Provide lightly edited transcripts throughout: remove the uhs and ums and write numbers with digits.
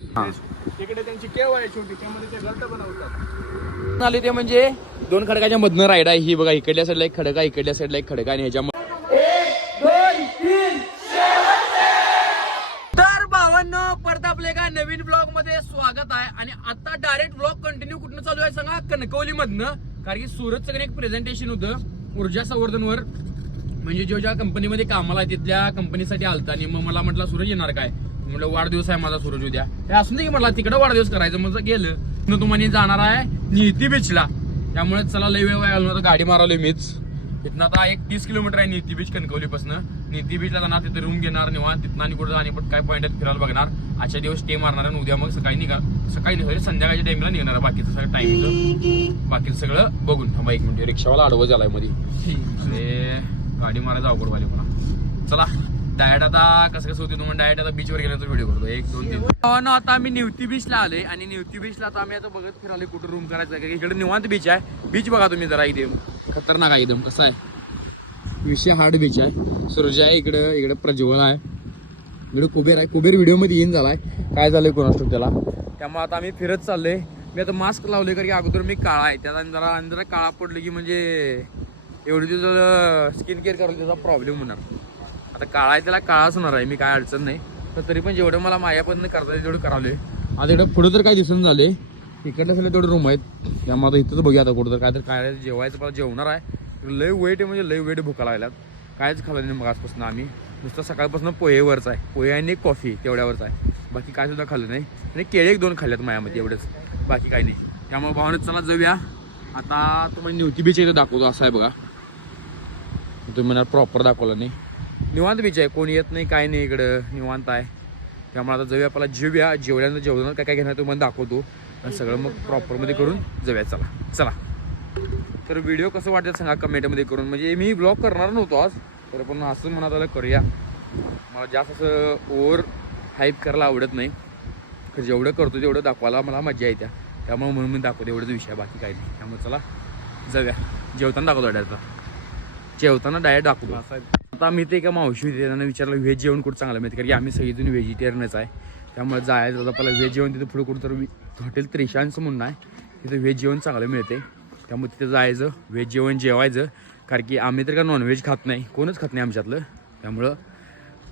तिकडे त्यांची केव आहे छोटी, त्यामध्ये ते गल्ट बनवतात. आले ते म्हणजे 2 खडकाच्या मधनं राईड आहे ही बघा. इकडल्या साईडला एक खडका, इकडल्या साईडला एक खडका आणि ह्याच्या तर भावांनो परत आपल्या एका नवीन ब्लॉग मध्ये स्वागत आहे. आणि आता डायरेक्ट ब्लॉग कंटिन्यू कुठनं चालू आहे सांगा? कणकवली मधनं. कारण की सुरतचं एक प्रेझेंटेशन होतं ऊर्जा संवर्धनवर, म्हणजे ज्या कंपनीमध्ये कामाला आहे तिथल्या कंपनीसाठी आलता. आणि मग मला म्हटलं सूरज येणार काय? म्हटलं वाढदिवस आहे माझा सूरज उद्या. हे असून नाही की म्हटलं तिकडं वाढदिवस करायचं. मग गेलं तुम्हाला जाणार आहे नीती बीचला. त्यामुळे चला लय वेळ घालून आता गाडी मारवली मीच. इथनं आता 30 किलोमीटर आहे नीती बीच कणकवलीपासून. नीती बीचला जाणार, तिथे रूम घेणार निवांत. तिथनं आणि कुठं आणि काय पॉईंट आहेत फिरायला बघणार. आजच्या दिवस स्टे मारणार आणि उद्या मग सकाळी निघाल संध्याकाळच्या टाइमला निघणार. बाकीचं सगळं टाइमचं बाकीचं सगळं बघून. थांबा 1 मिनिट, रिक्षावाला अडवं झालाय मध्ये. गाडी मारायचं अवघडवाली मला. चला डायरेक्ट आता कसं होते तुम्हाला डायरेक्ट आता बीचवर गेल्यानंतर व्हिडिओ करतो 1, 2, 3. आता आम्ही निवती बीचला आलोय आणि निवती बीचला आता आम्ही आता बघत फिरालोय कुठं रूम करायचं आहे. इकडे निवांत बीच आहे. बीच बघा तुम्ही जरा इथे खतरनाक आहे एकदम. कसं आहे विषय हार्ड बीच आहे. सूरज आहे इकडे प्रज्वल आहे, इकडे कुबेर आहे. कुबेर व्हिडिओ मध्ये येईन झालाय, काय झालंय कोणास त्याला. त्यामुळे आता आम्ही फिरत चाललोय. मी आता मास्क लावले कारण की अगोदर मी काळा आहे, त्याचा जरा काळा पडलं की म्हणजे एवढी दिवस स्किन केअर करायला त्याचा प्रॉब्लेम होणार. आता काळा आहे त्याला काळाच होणार आहे, मी काय अडचण नाही. तर तरी पण जेवढं मला माझ्यापर्यंत करता येईल तेवढं करावले. आता इकडे पुढे तर काय दिसून झाले, इकडल्या सगळे तेवढे रूम आहेत. त्यामुळे आता इथंच बघूया आता कुठं तर काय जेवायचं मला जेवणार आहे. लय वेट आहे म्हणजे लय वेट भुका लागल्यात. कायच खाल्लं नाही मग आजपासून. आम्ही नुसतं सकाळपासून पोहेवरच आहे. पोहे आणि एक कॉफी तेवढ्यावरच आहे, बाकी काय सुद्धा खाल्लं नाही. आणि केळे 1-2 खाल्ल्यात माझ्यामध्ये एवढंच, बाकी काही नाही. त्यामुळे भावानं चला जाऊया. आता तुम्हाला निवती बीच इथं दाखवतो. असं आहे बघा, तुम्ही म्हणा प्रॉपर दाखवलं नाही. निवांत बीच आहे, कोणी येत नाही काय नाही इकडं, निवांत आहे. त्यामुळे आता जाऊया आपल्याला जेवूया. जेवल्यानंतर जेवणात काय काय घेणार तुम्हाला दाखवतो आणि सगळं मग प्रॉपरमध्ये करून जाऊया. चला तर व्हिडिओ कसं वाटतं सांगा कमेंटमध्ये करून. म्हणजे मी ब्लॉग करणार नव्हतो आज, तर पण असं मनात आलं करूया. मला जास्त असं ओव्हर हाईप करायला आवडत नाही. जेवढं करतो तेवढं दाखवायला मला मजा येते. त्यामुळे म्हणून मी दाखवतो एवढंच विषय, बाकी काही नाही. त्यामुळे चला जाऊया. जेवताना दाखवतो डायरेक्ट, जेवताना डायरेक्ट दाखवतो. आता मी ते एका मावशी होते, त्यांना विचारलं व्हेज जेवण कुठं चांगलं मिळतं, कारण की आम्ही सगळेजण व्हेजिटेरियनच आहे. त्यामुळे जायचं होतं पहिला व्हेज जेवण. तिथं पुढे कुठं तर हॉटेल त्रिशांचं म्हणून आहे, तिथं व्हेज जेवण चांगलं मिळते. त्यामुळे तिथं जायचं, व्हेज जेवण जेवायचं. कारण की आम्ही तर काय नॉनव्हेज खात नाही, कोणच खात नाही आमच्यातलं. त्यामुळं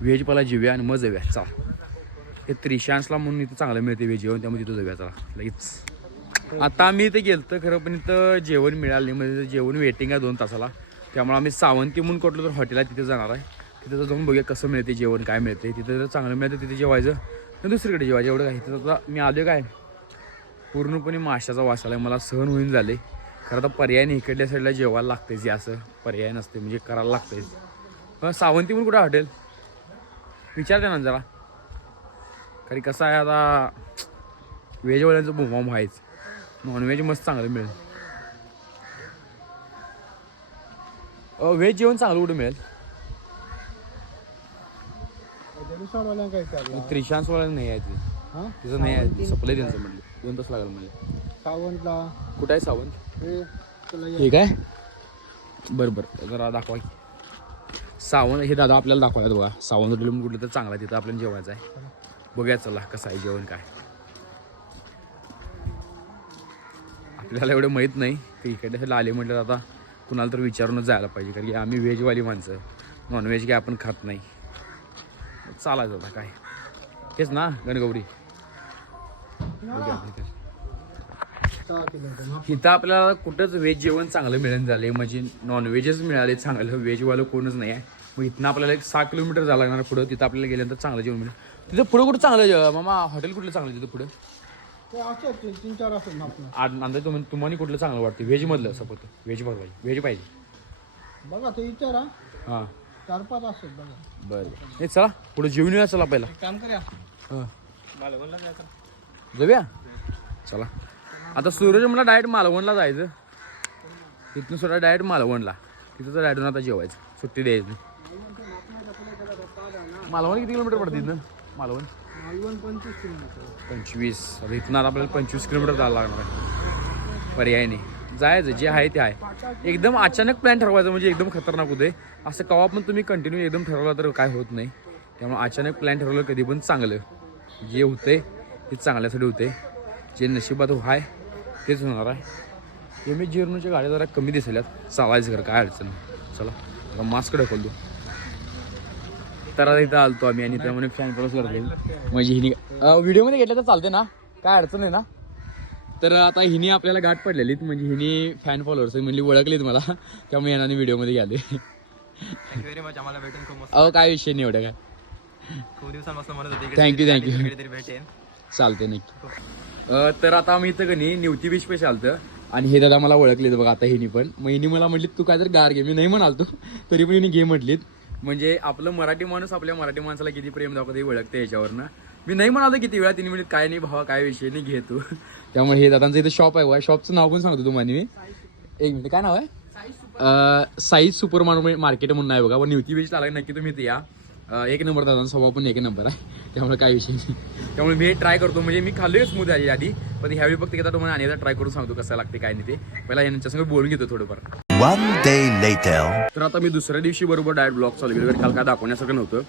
व्हेज पहिला जेवूया आणि मग जाऊया. चला हे त्रिशांसला म्हणून इथं चांगलं मिळते व्हेज जेवण, त्यामुळे तिथं जाऊया. चला लगेच. आता आम्ही इथं गेलो तर खरं, पण इथं जेवण मिळालं नाही. म्हणजे जेवण वेटिंग आहे 2 तासाला. त्यामुळे आम्ही सावंती म्हणून कुठलं तर हॉटेल आहे तिथे जाणार आहे. तिथं जाऊन बघूया कसं मिळते जेवण, काय मिळते. तिथं जर चांगलं मिळतं तिथे जेवायचं, तर दुसरीकडे जेवायचं. एवढं काय तिथं आता मी आलो काय पूर्णपणे माशाचा वास आला, मला सहन होईन झाले. खरं तर पर्याय नाही, इकडल्या साईडला जेवायला लागतेच, जे असं पर्याय नसते, म्हणजे करायला लागतेच. पण सावंती म्हणून कुठं हॉटेल विचारते ना जरा. कारण कसं आहे आता व्हेजवाल्यांचं बोंबाम व्हायचं, नॉनव्हेज मस्त चांगलं मिळेल. व्हेज जेवण चांगलं कुठं मिळेल? त्रिशांसवाला नाही आहे तिथं नाही आहे, सप्लाय त्यांचं म्हणलं 2 तास लागेल म्हणजे. सावंतला कुठं आहे सावंत? ठीक आहे बरं जरा दाखवा की सावंत. हे दादा आपल्याला दाखवायचं बघा. सावंत हॉटेल म्हणून कुठलं तर चांगलं आहे, तिथं आपल्याला जेवायचं आहे. बघूया चला कसं आहे जेवण काय. आपल्याला एवढं माहीत नाही की इकडे आले म्हटलं आता कुणाला तर विचारूनच जायला पाहिजे, कारण की आम्ही व्हेजवाली माणसं, नॉनव्हेज काय आपण खात नाही. चालायचं होता काय हेच ना गणगौरी. इथं आपल्याला कुठंच व्हेज जेवण चांगलं मिळेल झाले, म्हणजे नॉनव्हेजच मिळाले चांगलं, व्हेजवालं कोणच नाही आहे. मग इथनं आपल्याला 6 किलोमीटर जायला लागणार पुढं. तिथं आपल्याला गेल्यानंतर चांगलं जेवण मिळेल. तिथं पुढं कुठं चांगलं मामा हॉटेल कुठलं चांगलं तिथं पुढं? 3-4 असेल अंदाज तुम्हाला कुठलं चांगलं वाटतं व्हेजमधलं? सपोज व्हेज पाहिजे बघा ते विचारा. हां 4-5 असेल बघा. बरं हे चला पुढे जेवून येऊया. चला पहिला काम करूया, हां जाऊया. चला आता सूरज मला डायरेक्ट मालवणला जायचं. तिथून सुद्धा डायरेक्ट मालवणला, तिथं तर डायरेक्ट आता जेवायचं, सुट्टी द्यायची. मालवण किती किलोमीटर पडतं इथनं? मालवण 25 किलोमीटर. 25. आता इथनं आपल्याला 25 किलोमीटर जायला लागणार आहे. पर्याय नाही, जायचं जे आहे ते आहे. एकदम अचानक प्लॅन ठरवायचं म्हणजे एकदम खतरनाक होते. असं कवा पण तुम्ही कंटिन्यू एकदम ठरवलं तर काय होत नाही. त्यामुळे अचानक प्लॅन ठरवलं कधी पण चांगलं. जे होतंय हे चांगल्यासाठी होते. जे नशिबात आहे तेच होणार आहे. एम एच जीर्णोच्या गाड्या जरा कमी दिसल्यात, चालायचं कर काय अडचण नाही. चला आता मास्क ढकलतो. तर आता इथं आलतो आम्ही आणि त्यामुळे फॅन फॉलोअर्स करते म्हणजे हिनी व्हिडिओमध्ये घेतलं तर चालते ना, काय अडचण आहे ना. तर आता हिने आपल्याला गाठ पडलेलीत म्हणजे हिने फॅन फॉलोअर्स म्हणजे ओळखलीत मला, त्यामुळे यांना व्हिडिओमध्ये गेले. Thank you very much. आम्हाला भेटून खूप मस्त. अहो काय विषय नाही एवढं काय. खूप दिवसांपासून म्हणत होते थँक्यू थँक्यू. तरी भेटेन. चालते नक्की. तर आता आम्ही इथं कनी निवती बीच पे चालतं आणि हे दादा मला ओळखलेत बघा आता हिनी पण. मग हिनी मला म्हटलीत तू काय तर गार घे. मी नाही म्हणालतो तरी पण हिने घे म्हटलीत. म्हणजे आपलं मराठी माणूस आपल्या मराठी माणसाला किती प्रेम दाखवते ओळखते याच्यावरनं. मी नाही म्हणालो किती वेळा, तिने म्हणजे काय नाही भावा काय विषय नाही घे तू. त्यामुळे हे दादांचं इथं शॉप आहे बघा. शॉपचं नाव पण सांगतो तुम्हाला मी. एक मिनिट काय नाव आहे? साईज सुपर मार्केट म्हणून आहे बघा. व निवती बीचला आला नक्की तुम्ही इथे या. एक नंबर दादांचा स्वभाव पण एक नंबर आहे, त्यामुळे काय विषय नाही. त्यामुळे मी ट्राय करतो. म्हणजे मी खाल्लोय स्मूथ आहे आधी, पण ह्यावेळी फक्त एकदा तुम्हाला आणि एकदा ट्राय करून सांगतो कसं लागते काय नाही ते. पहिला यांच्यासंग बोलून घेतो थोडंफार. One day later. तर आता मी दुसऱ्या दिवशी बरोबर डायरेक्ट ब्लॉग चालू केलं. काल काय दाखवण्यासारखं नव्हतं,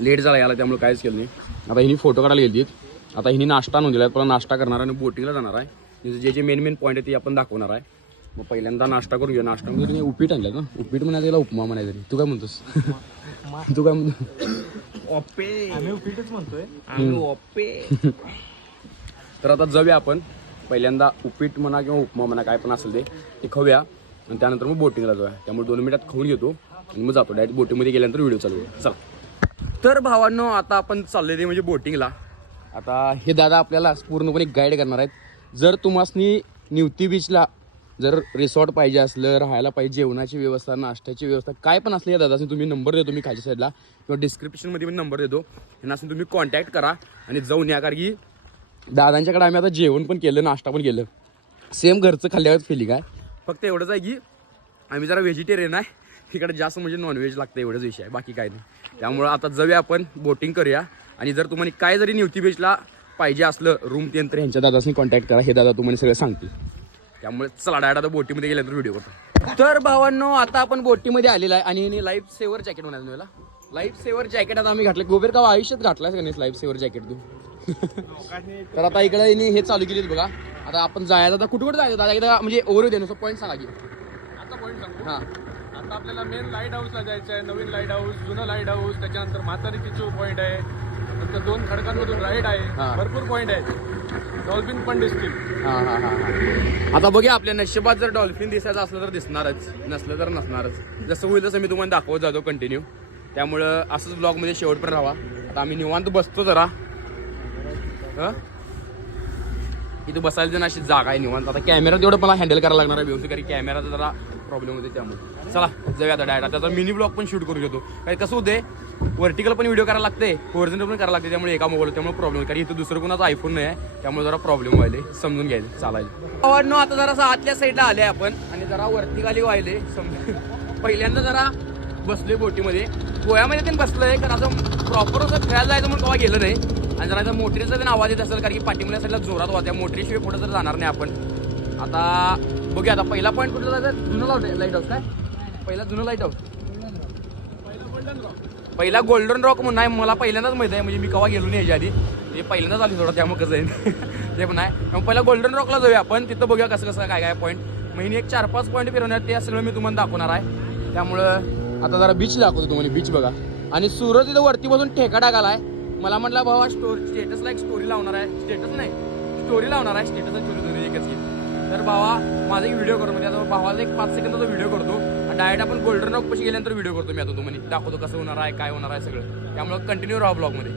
लेट झाला याला, त्यामुळे काहीच केलं नाही. आता हिनी फोटो काढायला गेली. आता हिनी नाश्ता आणून दिला, पण नाश्ता करणार आणि बोटिंगला जाणार आहे. जे जे मेन पॉईंट आहे ते आपण दाखवणार आहे. मग पहिल्यांदा नाश्ता करून घेऊ. नाश्ता म्हणजे तुम्ही उपीट आणलं ना, उपीट म्हणायचं त्याला उपमा म्हणायचं. तू काय म्हणतोस? तू काय म्हणतो? ओप्पे. आम्ही उपीटच म्हणतोय. आम्ही ओप्पे. तर आता जाऊया आपण. पहिल्यांदा उपीट म्हणा किंवा उपमा म्हणा काय पण असेल ते खाऊया आणि त्यानंतर मग बोटिंगला जाऊया. त्यामुळे 2 मिनिटात खाऊन घेतो आणि मग जातो डायरेक्ट बोटिंगमध्ये गेल्यानंतर व्हिडिओ चालू. चला तर भावांनो आता आपण चालले ते म्हणजे बोटिंगला. आता हे दादा आपल्याला पूर्णपणे गाईड करणार आहेत. जर तुम्हाला निवती बीचला जर रिसॉर्ट पाहिजे असलं, राहायला पाहिजे, जेवणाची व्यवस्था, नाश्त्याची व्यवस्था काय पण असलं या दादाने तुम्ही नंबर देतो मी खालच्या साईडला किंवा डिस्क्रिप्शनमध्ये मी नंबर देतो. यांना तुम्ही कॉन्टॅक्ट करा आणि जाऊन या. कारण की दादांच्याकडे आम्ही आता जेवण पण केलं, नाश्ता पण केलं, सेम घरचं खाल्ल्यावर फिलिंग आहे. फक्त एवढंच आहे की आम्ही जरा व्हेजिटेरियन आहे, इकडे जास्त म्हणजे नॉनव्हेज लागतं एवढंच विषय आहे, बाकी काय नाही. त्यामुळं आता जाऊया आपण बोटिंग करूया. आणि जर तुम्हाला काय जरी निवती बीचला पाहिजे असलं रूम ते तर ह्यांच्या दादाशी कॉन्टॅक्ट करा. हे दादा तुम्हाला सगळं सांगतील. त्यामुळे चला डायरेक्ट आता बोटीमध्ये गेल्यानंतर व्हिडिओ करतो. तर भावांनो आता आपण बोटीमध्ये आलेला आहे आणि लाईफ सेवर जॅकेट म्हणायचं मला. लाईफ सेवर जॅकेट आता आम्ही घातलं. गोबेर का आयुष्यात घातलाय का नाही लाईफ सेवर जॅकेट तू? तर आता इकडे हे चालू केलीत बघा. आता आपण जायचं आता कुठे जायचं दादा एकदा म्हणजे ओव्हर देणं पॉईंट सांगा की. आता पॉईंट सांगतो. हां आता आपल्याला मेन लाईट हाऊसला जायचं आहे. नवीन लाईट हाऊस, जुनं लाईट हाऊस, त्याच्यानंतर म्हातारी किचू पॉईंट आहे, नंतर 2 खडकांमधून राईड आहे, हां. भरपूर पॉईंट आहेत. डॉल्फिन पण दिसतील. हां हां हां हां. आता बघूया आपल्या नशिबात जर डॉल्फिन दिसायचं असलं तर दिसणारच, नसलं तर नसणारच. जसं होईल तसं मी तुम्हाला दाखवत जातो कंटिन्यू. त्यामुळं असंच ब्लॉगमध्ये शेवटपर्यंत राहा. आता आम्ही निवांत बसतो जरा. इथं बसायला जण अशी जागा आहे निवांत. आता कॅमेरा तेवढं मला हँडल करायला लागणार आहे व्यवस्थित, कारण कॅमेराचा जरा प्रॉब्लेम होते. त्यामुळे चला जाऊया आता डायरेक्ट. त्याचा मिनी ब्लॉग पण शूट करून घेतो. काही कसं होते व्हर्टिकल पण व्हिडिओ करायला लागते, होरिझॉन्टल पण करायला लागते. त्यामुळे एका मोबाईल त्यामुळे प्रॉब्लेम, कारण इथं दुसरं कोणाचा आयफोन नाही आहे, त्यामुळे जरा प्रॉब्लेम व्हायले, समजून घ्यायचे चालायचं. आता जरा आतल्या साईडला आले आपण आणि जरा वरती खाली व्हायले समजून. पहिल्यांदा जरा बसलोय बोटीमध्ये, गोव्यामध्ये पण बसलोय, कारण असं प्रॉपर असं फिरायला जायचं म्हणून केव्हा गेलं नाही. आणि जरा मोटरीचा पण आवाज येत असेल, कारण की पाठीमुल्या साईडला जोरात वाजत्या. मोटरीशिवाय पुढे तर जाणार नाही आपण. आता बघूया. आता पहिला पॉईंट कुठला जायचं? जुनं लाईट हाऊस काय? पहिला जुनं लाईट हाऊस, पहिला गोल्डन रॉक म्हणून आहे. मला पहिल्यांदाच माहिती आहे, म्हणजे मी केव्हा गेलो नाही याच्या आधी, हे पहिल्यांदाच आली थोडं, त्यामुळे कसं आहे ते पण आहे. मग पहिला गोल्डन रॉकला जाऊया आपण, तिथं बघूया कसं कसं काय काय पॉईंट. महिने एक 4-5 पॉईंट फिरवण्यात ते सगळं मी तुम्हाला दाखवणार आहे. त्यामुळं आता जरा बीच दाखवतो तुम्हाला. बीच बघा आणि सूरज इथं वरती बसून ठेका टाकाला आहे. मला म्हटलं भावा स्टेटसला एक स्टोरी लावणार आहे, स्टेटस नाही स्टोरी लावणार आहे, स्टेटस आणि स्टोरी दोन्ही एकच की. तर भावा माझा एक व्हिडिओ करतो, म्हणजे आता भावाचा एक 5 सेकंदाचा व्हिडिओ करतो. डायरेक्ट आपण गोल्डन रॉक पाशी गेल्यानंतर व्हिडिओ करतो मी. आता तुम्हाला दाखवतो कसं होणार आहे, काय होणार आहे सगळं. त्यामुळे कंटिन्यू राहा ब्लॉगमध्ये.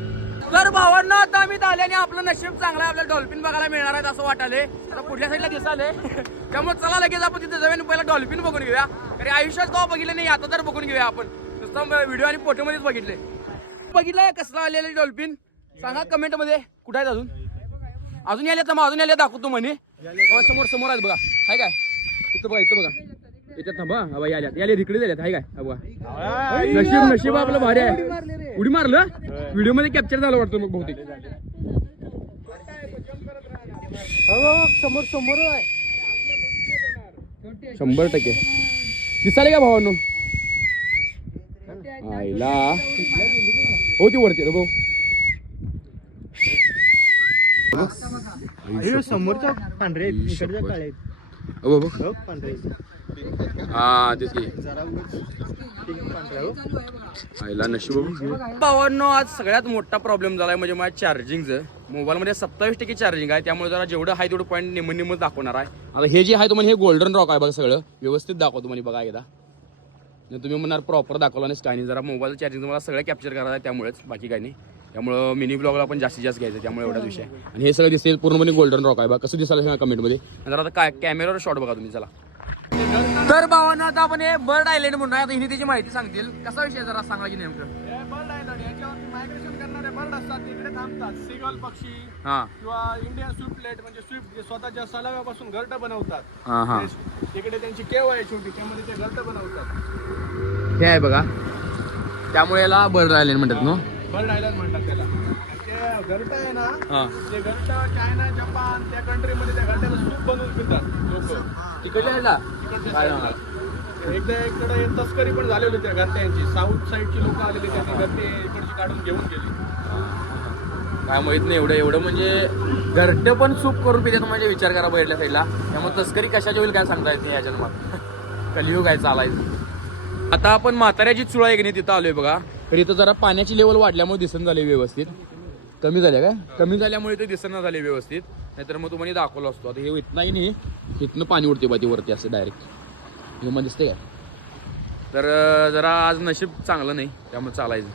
तर भावांना आता आम्ही आल्याने आपलं नशीब चांगलं आहे, आपल्याला डॉल्फिन बघायला मिळणार आहेत असं वाटाले. आता पुढल्या साईडला दिसाले, त्यामुळे चला लगेच आपण तिथे जाऊन पहिला डॉल्फिन बघून घेऊया. कारण आयुष्यात केव्हा बघितलं नाही, आता तर बघून घेऊया आपण. नुसतं व्हिडिओ आणि फोटोमध्येच बघितलंय कसलं आलेलं डॉल्फिन सांगा कमेंट मध्ये. कुठे आहेत अजून याले तर मग अजून याले दाखवतो म्हणे. समोर समोर आहेत बघा, हाय काय इथं बघा, इथं बघा, इथं थांबा. हवा याले तिकडे झाल्यात, हाय काय बघा. नशीब नशीब आपलं भारी आहे. उडी मारलं व्हिडिओ मध्ये कॅप्चर झालं वाटतं मग बहुतेक. समोर समोर आहे 100% दिसाले का भावांनो? आईला हो ती वरती भाऊ. समोरच्या पांढरे इकडच्या काळे हो बघ पांढरे हा तेच की जरा आईला नशीब भावांनो आज सगळ्यात मोठा प्रॉब्लेम झालाय म्हणजे माझ्या चार्जिंगचं मोबाईलमध्ये 27% चार्जिंग आहे त्यामुळे जरा जेवढं आहे तेवढं पॉईंट निम्मच दाखवणार आहे आता हे जे आहे तुम्हाला हे गोल्डन रॉक आहे बघा सगळं व्यवस्थित दाखवतो तुम्हाला बघा एकदा तुम्ही म्हणणार प्रॉपर दाखवला नाही काय नाही जरा मोबाईल चार्जिंग तुम्हाला सगळं कॅप्चर करायचं आहे त्यामुळेच बाकी काही नाही त्यामुळं मिनी ब्लॉगला पण जास्तीत जास्त घ्यायचं त्यामुळे एवढाच विषय आणि हे सगळं दिसते पूर्णपणे गोल्डन रॉक आहे बघा कसं दिसायला सांगा कमेंटमध्ये आणि जरा आता काय कॅमेरावर शॉट बघा तुम्ही चला तर भावांना आता आपण हे बर्ड आयलंड म्हणून आता हिने त्याची माहिती सांगतील कसा विषय जरा सांगा की नेमकं बर्ड आयलंड याच्यावरती मायग्रेशन करणारे बर्ड असतात तिकडे थांबतात सीगल पक्षी हा किंवा इंडियन स्विफ्टलेट म्हणजे स्विफ्ट जे स्वतःच्या सलाव्यापासून घरटं बनवतात हा हा तिकडे त्यांची केव आहे छोटी त्यामध्ये ते घरटं बनवतात हे आहे बघा त्यामुळे याला बर्ड आयलंड म्हणतात ना बर्ड आयलंड म्हणतात त्याला ते घरटं आहे ना हा ते घरटं चायना जपान त्या कंट्रीमध्ये त्या घरट्याला सूप बनवून पितात लोक तिकडल्या ह्याला? काय एकदा इकडे तस्करी पण झालेली त्या घरट्यांची साऊथ साईडची लोक आलेली त्यांनी घरटे इकडची काढून घेऊन गेली काय माहित नाही एवढं म्हणजे घरटे पण सूप करून पितात म्हणजे विचार करा बैठल्या साईडला त्यामुळे तस्करी कशाची होईल काय सांगता येत नाही या जन्मात कलियुग आहे चालायचं आता आपण म्हाताऱ्याची चुळा एक नाही तिथं आलोय बघा तर इथं जरा पाण्याची लेवल वाढल्यामुळे दिसन झाले व्यवस्थित कमी झाल्या काय कमी झाल्यामुळे ते दिसणं झाले व्यवस्थित नाहीतर मग तुम्हाला दाखवलं असतो आता हे इथनंही नाही इथनं पाणी उडते बा ती वरती असं डायरेक्ट हे मग दिसते काय तर जरा आज नशीब चांगलं नाही त्यामुळे चालायचं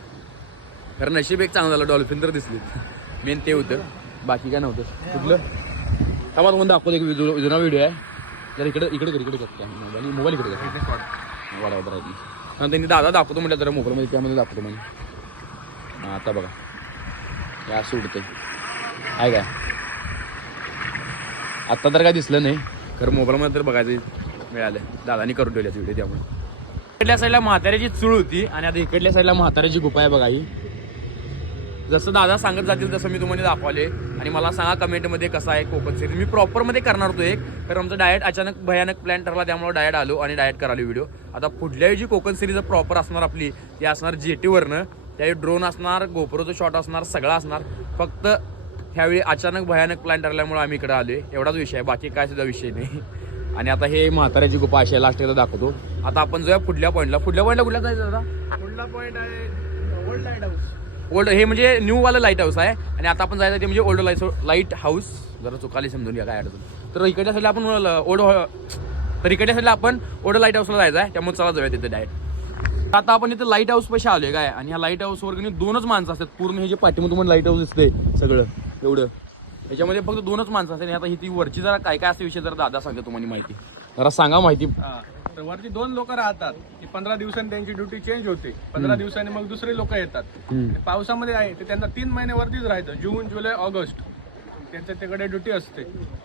कारण नशीब एक चांगलं झालं डॉल्फिन तर दिसलीत मेन ते होतं बाकी काय नव्हतं कुठलं थांबा तुम्हाला दाखवतो एक जुना व्हिडिओ आहे जर इकडे काय मोबाईल इकडे वाढावं राहिली कारण त्यांनी दादा दाखवतो म्हटलं जरा मोबाईलमध्ये त्यामध्ये दाखवतो म्हणजे हां आता बघा या सुटते आहे काय आत्ता तर काय दिसलं नाही खरं मोबाईलमध्ये तर बघायचं मिळालं दादानी करून ठेवल्या व्हिडिओ त्यामुळे इकडल्या साईडला म्हाताऱ्याची चूळ होती आणि आता इकडल्या साईडला म्हाताऱ्याची गुफा आहे बघा ही जसं दादा सांगत जातील तसं मी तुम्हाला दाखवले आणि मला सांगा कमेंटमध्ये कसं आहे कोकण सिरीज मी प्रॉपरमध्ये करणार होतो एक कारण आमचं डाएट अचानक भयानक प्लॅन ठरला त्यामुळे डाएट आलो आणि डाएट करालो व्हिडिओ आता पुढल्या जी कोकण सिरीज प्रॉपर असणार आपली ती असणार जेटीवरनं त्यावेळी ड्रोन असणार गोप्रोचं शॉट असणार सगळं असणार फक्त ह्यावेळी अचानक भयानक प्लॅन ठरल्यामुळे आम्ही इकडे आलोय एवढाच विषय आहे बाकी काय सुद्धा विषय नाही आणि आता हे म्हाताऱ्याची गुफा अशी लास्ट एकदा दाखवतो आता आपण जाऊया पुढल्या पॉईंटला कुठल्या जायचं दादा पुढला पॉईंट आहे ओल्ड लाईट हाऊस ओल्ड हे म्हणजे न्यू वाला लाईट हाऊस आहे आणि आता आपण जायचं ते म्हणजे ओल्ड लाईट हाऊस जरा चुकाली समजून घ्या काय अडचण तर इकडच्या साईडला आपण ओल्ड लाईट हाऊसला जायचं आहे त्यामुळे चला जाऊया तिथे डायरेक्ट आता आपण इथे लाईट हाऊस पैसे आलोय काय आणि ह्या लाईट हाऊसवर दोनच माणसं असतात पूर्ण हे जे पाठीमध्ये तुम्हाला लाईट हाऊस दिसते सगळं एवढं याच्यामध्ये फक्त दोनच माणसं असतात आता ही ती वरची जरा काय काय असते विषय जरा दादा सांगतो तुम्हाला माहिती जरा सांगा माहिती तर वरती 2 लोक राहतात की 15 दिवसांनी त्यांची ड्युटी चेंज होते 15 दिवसांनी मग दुसरे लोक येतात पावसामध्ये आहे ते त्यांना 3 महिने वरतीच राहायचं जून जुलै ऑगस्ट त्यांच्या तिकडे ड्युटी असते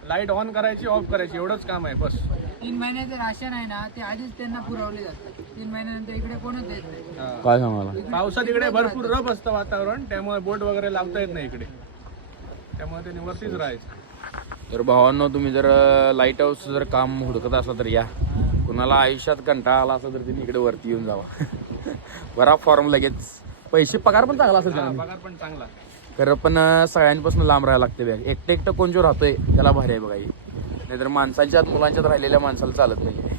लाईट ऑन करायची ऑफ करायची एवढंच काम आहे बस 3 महिन्याचे राशन आहे ना ते आधीच त्यांना पुरवले जातात 3 महिन्यानंतर इकडे कोणच येत नाही काय सांगायला पावसात इकडे भरपूर रफ असतं वातावरण त्यामुळे बोट वगैरे लावता येत नाही इकडे त्यामुळे त्यांनी वरतीच राहायचं तर भावांनो तुम्ही जर लाईट हाऊस जर काम हुडकत असला तर या कुणाला आयुष्यात कंटाळा आला असला तर तुम्ही इकडे वरती येऊन जावा बरा फॉर्म लगेच पैसे पगार पण चांगला असेल पगार पण चांगला खरं पण सगळ्यांपासून लांब राहायला लागते बॅग एकटं कोण जो राहतोय त्याला भारी आहे बघा नाहीतर माणसांच्यात मुलांच्यात राहिलेल्या माणसाला चालत नाही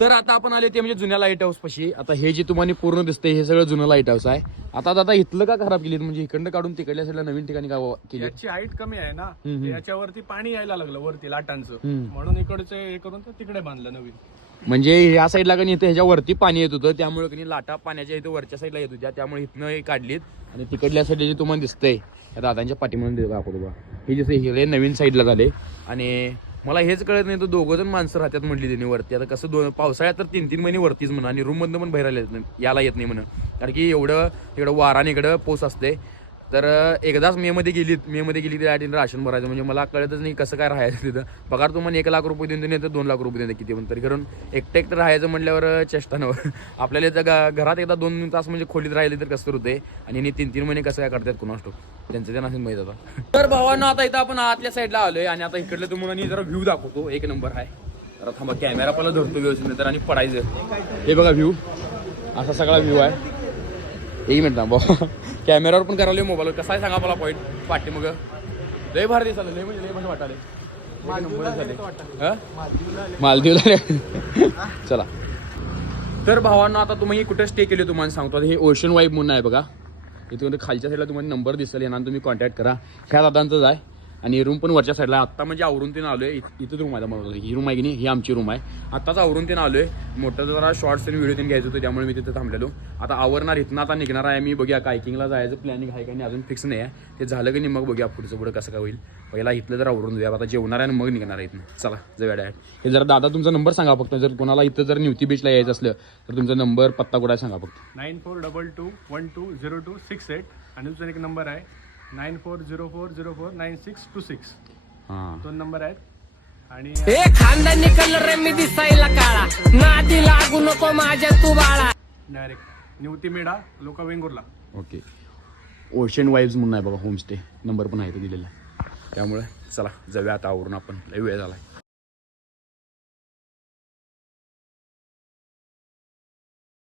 तर आता आपण आले ते म्हणजे जुन्या लाईट हाऊस पाशी आता हे जे तुम्हाला पूर्ण दिसतंय हे सगळं जुनं लाईट हाऊस आहे आता दादा इथलं का खराब केली म्हणजे इकडनं काढून तिकडल्या साईडला नवीन ठिकाणी का केली याची हाईट कमी आहे ना याच्यावरती पाणी यायला लागलं वरती लाटांचं म्हणून इकडचे हे करून तिकडे बांधलं नवीन म्हणजे ह्या साईडला कधी इथं ह्याच्यावरती पाणी येत होतं त्यामुळे कधी लाटा पाण्याच्या इथं वरच्या साईडला येत होत्या त्यामुळे इथनं काढलीत आणि तिकडल्या साईडला जे तुम्हाला दिसतंय त्या दादांच्या पाठीमध्ये दाखवतो बा हे जसे हिरे नवीन साईडला झाले आणि मला हेच कळत नाही तर 2 जण माणसं राहतात म्हटली त्यांनी वरती आता कसं पावसाळ्यात तर 3-3 महिने वरतीच म्हणा आणि रूममधनं पण बाहेर यायला येत नाही म्हणा कारण की एवढं इकडं वाराने इकडं पाऊस असते तर एकदाच मे मध्ये गेली त्या राशन भरायचं म्हणजे मला कळतच नाही कसं काय राहायचं तिथं पगार तुम्हाला 1 लाख रुपये देऊन नाही तर 2 लाख रुपये देतात किती पण तरी कारण एकटं राहायचं म्हटल्यावर चेष्टा नव्हतं आपल्याला इथं घरात एकदा 2 तास म्हणजे खोलीत राहिले तर कसं होते आणि 3-3 महिने कसं काय करतात कुणास ठाऊक त्यांचं त्यांना असं माहित आता तर भावांनो आता इथं आपण आतल्या साईडला आलोय आणि आता इकडलं तुम्हाला जरा व्ह्यू दाखवतो 1 नंबर आहे तर थांबा कॅमेरा पहिला धरतो व्यवस्थित तर आणि पडायचं हे बघा व्ह्यू असा सगळा व्ह्यू आहे 1 मिनिट थांबा कॅमेरावर पण करायला मोबाईलवर कसा आहे सांगा मला पॉईंट पाठी मग लय भारी दिसायला लय म्हणजे लय भारी वाटाले मालदीवला चला. तर भावांना आता तुम्ही कुठे स्टे केले तुम्हाला सांगतो. आता हे ओशन वाईब म्हणून आहे बघा. इथे खालच्या साईडला तुम्हाला नंबर दिसेल, येणार तुम्ही कॉन्टॅक्ट करा. ह्या दादांचंच आहे आणि रूम पण वरच्या साईडला. आत्ता म्हणजे आवरून ते आलोय. इथंच रूम आहे मला. ही रूम आहे की नाही, ही आमची रूम आहे. आत्ताच आवरून ते आलोय. मोठं जरा शॉर्ट्स आणि व्हिडिओ त्यांनी घ्यायचं होतं, त्यामुळे मी तिथे थांबलेलो. आता आवरणार इथनं आता निघणार आहे मी. बघूया कायकिंगला जायचं प्लॅनिंग आहे का नाही अजून फिक्स नाही आहे. ते झालं की नाही मग बघूया पुढचं पुढं कसं काय होईल. पहिला इथलं जर आवरून देऊया. आता जेवणार आहे आणि मग निघणार आहे इथनं. चला जाऊया डायरेक्ट. हे जरा दादा तुमचा नंबर सांगा फक्त. जर कोणाला इथं जर निवती बीचला यायचं असलं तर तुमचा नंबर पत्ता कुठे सांगा फक्त. 9422120668 आणि दुसरा एक नंबर आहे 9404049626. हां दोन नंबर आहेत. आणि खानदानी कलर मी दिसायला काळा नादी लागू नको माझ्या तू बाळा. डायरेक्ट निवती मेढा लोका वेंगुर्ला. ओके. ओशन वाईब्स म्हणून आहे बघा होमस्टे. नंबर पण आहे तो दिलेला. त्यामुळे चला जाऊया आता आवरून आपण. लय वेळ झाला.